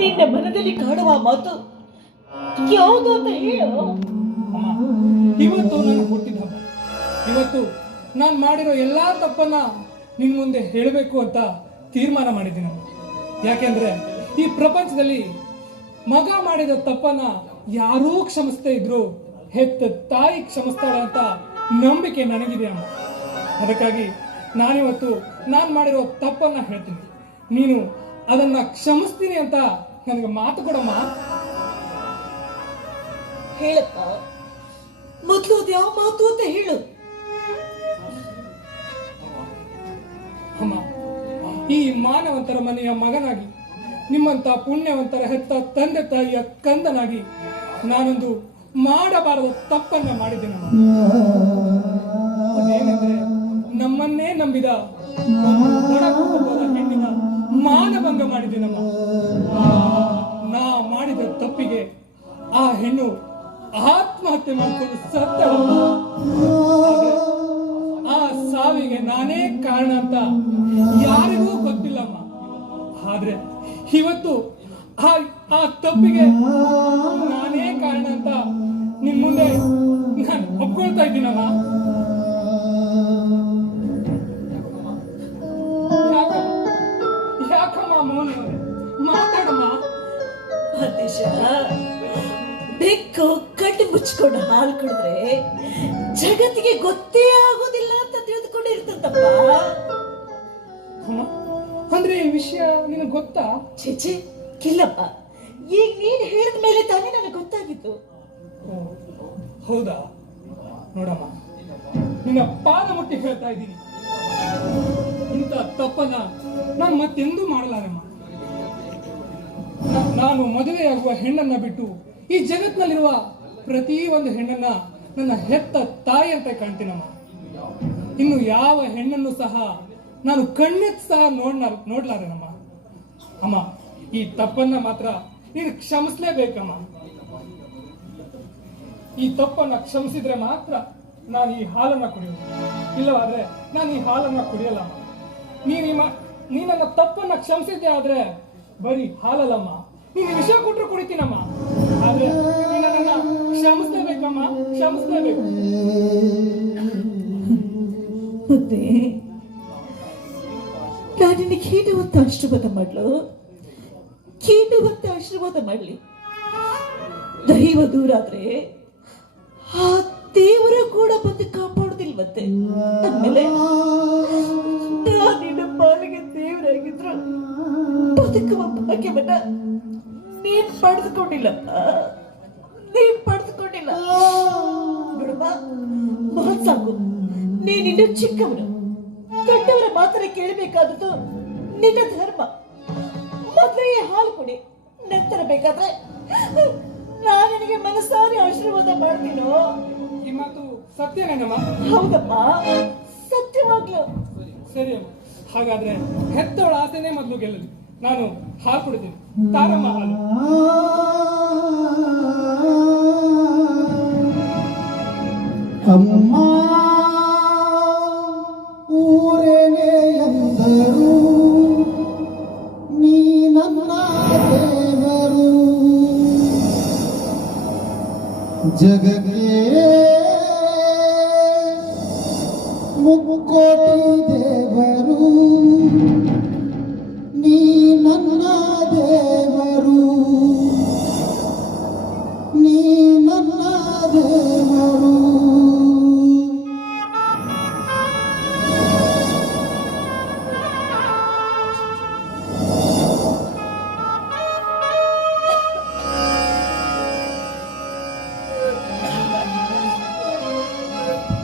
ನಿನ್ನ ಮನದಲ್ಲಿ ಕಾಡುವ ಮಾತು ಯಾವುದು ಅಂತ ಹೇಳು. ಇವತ್ತು ನಾನು ಹುಟ್ಟಿದ ಹಬ್ಬ. ಇವತ್ತು ನಾನು ಮಾಡಿರೋ ಎಲ್ಲಾ ತಪ್ಪನ್ನ ನಿನ್ ಮುಂದೆ ಹೇಳಬೇಕು ಅಂತ ತೀರ್ಮಾನ ಮಾಡಿದ್ದೀನಿ. ಯಾಕೆಂದ್ರೆ ಈ ಪ್ರಪಂಚದಲ್ಲಿ ಮಗ ಮಾಡಿದ ತಪ್ಪನ್ನ ಯಾರೂ ಕ್ಷಮಿಸದೇ ಇದ್ರು ಹೆತ್ತ ತಾಯಿ ಕ್ಷಮಿಸ್ತಾಳೆ ಅಂತ ನಂಬಿಕೆ ನನಗಿದೆ ಅಮ್ಮ. ಅದಕ್ಕಾಗಿ ನಾನಿವತ್ತು ನಾನು ಮಾಡಿರೋ ತಪ್ಪನ್ನ ಹೇಳ್ತೀನಿ, ನೀನು ಅದನ್ನ ಕ್ಷಮಿಸ್ತೀನಿ ಅಂತ ನನಗೆ ಮಾತು ಕೊಡಮ್ಮ. ಹೇಳಪ್ಪ, ಮೊದಲು ಅದು ಯಾವ ಮಾತು ಅಂತ ಹೇಳು. ಅಮ್ಮ, ಈ ಮಾನವಂತರ ಮನೆಯ ಮಗನಾಗಿ ನಿಮ್ಮಂತ ಪುಣ್ಯವಂತರ ಹೆತ್ತ ತಂದೆ ತಾಯಿಯ ಕಂದನಾಗಿ ನಾನೊಂದು ಮಾಡಬಾರದ ತಪ್ಪನ್ನ ಮಾಡಿದ್ದೇನಮ್ಮ. ಅದೇನೆಂದ್ರೆ ನಮ್ಮನ್ನೇ ನಂಬಿದ ಬಡ ಕುಟುಂಬದ ಹೆಣ್ಣಿನ ಮಾನಭಂಗ ಮಾಡಿದ್ದೇನಮ್ಮ. ನಾ ಮಾಡಿದ ತಪ್ಪಿಗೆ ಆ ಹೆಣ್ಣು ಆತ್ಮಹತ್ಯೆ ಮಾಡಿಕೊಂಡು ಸತ್ತಳಮ್ಮ. ಆ ಸಾವಿಗೆ ನಾನೇ ಕಾರಣ ಅಂತ ಯಾರಿಗೂ ಗೊತ್ತಿಲ್ಲಮ್ಮ. ಆದ್ರೆ ಇವತ್ತು ಆ ತಪ್ಪಿಗೆ ನಾನೇ ಕಾರಣ ಅಂತ ನಿನ್ ಮುಂದೆ ನಾನು ಒಪ್ಕೊಳ್ತಾ ಇದ್ದೀನಮ್ಮ. ಯಾಕಮ್ಮ ಮೌನ ಮಾತಾಡಮ್ಮ. ಬೆಕ್ಕು ಕಟ್ಟಿ ಮುಚ್ಕೊಂಡು ಹಾಲು ಕುಡಿದ್ರೆ ಜಗತ್ತಿಗೆ ಗೊತ್ತೇ ಆಗೋದಿಲ್ಲ ಅಂತ ತಿಳಿದುಕೊಂಡಿರ್ತಂತಪ್ಪ. ಅಂದ್ರೆ ಈ ವಿಷಯ ನಿನಗೆ ಗೊತ್ತಾ? ಚೇಚೆ ಕಿಲ್ಲಪ್ಪ, ಈಗ ನೀನ್ ಹೇಳಿದ ಮೇಲೆ ತಾನೇ ನನಗೆ ಗೊತ್ತಾಗಿತ್ತು. ಹೌದಾ? ನೋಡಮ್ಮ, ನಿನ್ನ ಪಾದ ಮುಟ್ಟಿ ಹೇಳ್ತಾ ಇದ್ದೀನಿ, ಇಂಥ ತಪ್ಪನ್ನ ನಾನು ಮತ್ತೆಂದೂ ಮಾಡಲಾರಮ್ಮ. ನಾನು ಮದುವೆಯಾಗುವ ಹೆಣ್ಣನ್ನ ಬಿಟ್ಟು ಈ ಜಗತ್ತಿನಲ್ಲಿರುವ ಪ್ರತಿ ಒಂದು ಹೆಣ್ಣನ್ನ ನನ್ನ ಹೆತ್ತ ತಾಯಿ ಅಂತ ಕಾಣ್ತೀನಮ್ಮ. ಇನ್ನು ಯಾವ ಹೆಣ್ಣನ್ನು ಸಹ ನಾನು ಕಣ್ಣೆತ್ ಸಹ ನೋಡ್ಲಾರೇನಮ್ಮ. ಅಮ್ಮ, ಈ ತಪ್ಪನ್ನ ಮಾತ್ರ ನೀನು ಕ್ಷಮಿಸ್ಲೇಬೇಕಮ್ಮ. ಈ ತಪ್ಪನ್ನ ಕ್ಷಮಿಸಿದ್ರೆ ಮಾತ್ರ ನಾನು ಈ ಹಾಲನ್ನ ಕುಡಿಯೋದು, ಇಲ್ಲವಾದ್ರೆ ನಾನು ಈ ಹಾಲನ್ನ ಕುಡಿಯಲ್ಲಮ್ಮ. ನೀ ನನ್ನ ತಪ್ಪನ್ನ ಕ್ಷಮಿಸಿದ್ದೆ ಆದ್ರೆ ಬರೀ ಹಾಲಲ್ಲಮ್ಮ, ನೀನು ವಿಷಯ ಕೊಟ್ಟರು ಕುಡಿತೀನಮ್ಮ. ಆದ್ರೆ ನೀನು ನನ್ನ ಕ್ಷಮಿಸ್ಲೇಬೇಕಮ್ಮ, ಕ್ಷಮಿಸ್ಲೇಬೇಕು. ಮತ್ತೆ ನಾನು ನಿನಗೆ ಕೀಟವಂತ ಆಶೀರ್ವಾದ ಮಾಡ್ಲು, ಕೀಟವಂತ ಆಶೀರ್ವಾದ ಮಾಡ್ಲಿ. ದೈವ ದೂರ ಆದ್ರೆ ಆ ದೇವರು ಕೂಡ ಬಂದು ಕಾಪಾಡುದಿಲ್ವಂತೆ. ಅಂದ್ಮೇಲೆ ನಿನ್ನ ಪಾಲಿಗೆ ದೇವರಾಗಿದ್ರು ಬದುಕುವ ಭಾಗ್ಯವನ್ನ ನೀನ್ ಪಡೆದುಕೊಂಡಿಲ್ಲಪ್ಪ, ನೀನ್ ಪಡೆದುಕೊಂಡಿಲ್ಲ. ಬಿಡಪ್ಪ, ಮಹತ್ ಸಾಕು. ನೀನಿನ್ನು ಚಿಕ್ಕವನು, ದೊಡ್ಡವರ ಮಾತ್ರ ಕೇಳಬೇಕಾದದ್ದು ನಿನ್ನ ಧರ್ಮ. ಮೊದಲೇ ಹಾಲು ಕುಡಿ, ನಂತರ ಬೇಕಾದ್ರೆ ನಾನು ನಿನಗೆ ಮನಸಾರಿ ಆಶೀರ್ವಾದ ಮಾಡ್ತೀನೋ. ಈ ಮಾತು ಸತ್ಯನೇನಮ್ಮ? ಹೌದಪ್ಪ, ಸತ್ಯವಾಗ್ಲು. ಸರಿ ಅಮ್ಮ, ಹಾಗಾದ್ರೆ ಹೆತ್ತವಳ ಆಸೆನೇ ಮೊದಲು ಗೆಲ್ಲಲಿ. ನಾನು ಹಾಲು ಕುಡಿತೀನಿ, ತಾರಮ್ಮ ಹಾಲು. ಅಮ್ಮ ಊರೇನೆ ಎಂದರು, ನೀ ನನ್ನ ದೇವರು, ಜಗಕ್ಕೆ ಮುಕ್ಕೋಟಿ ದೇವರು, ನೀ ನನ್ನ ದೇವರು, ನೀ ನನ್ನ ದೇವರು.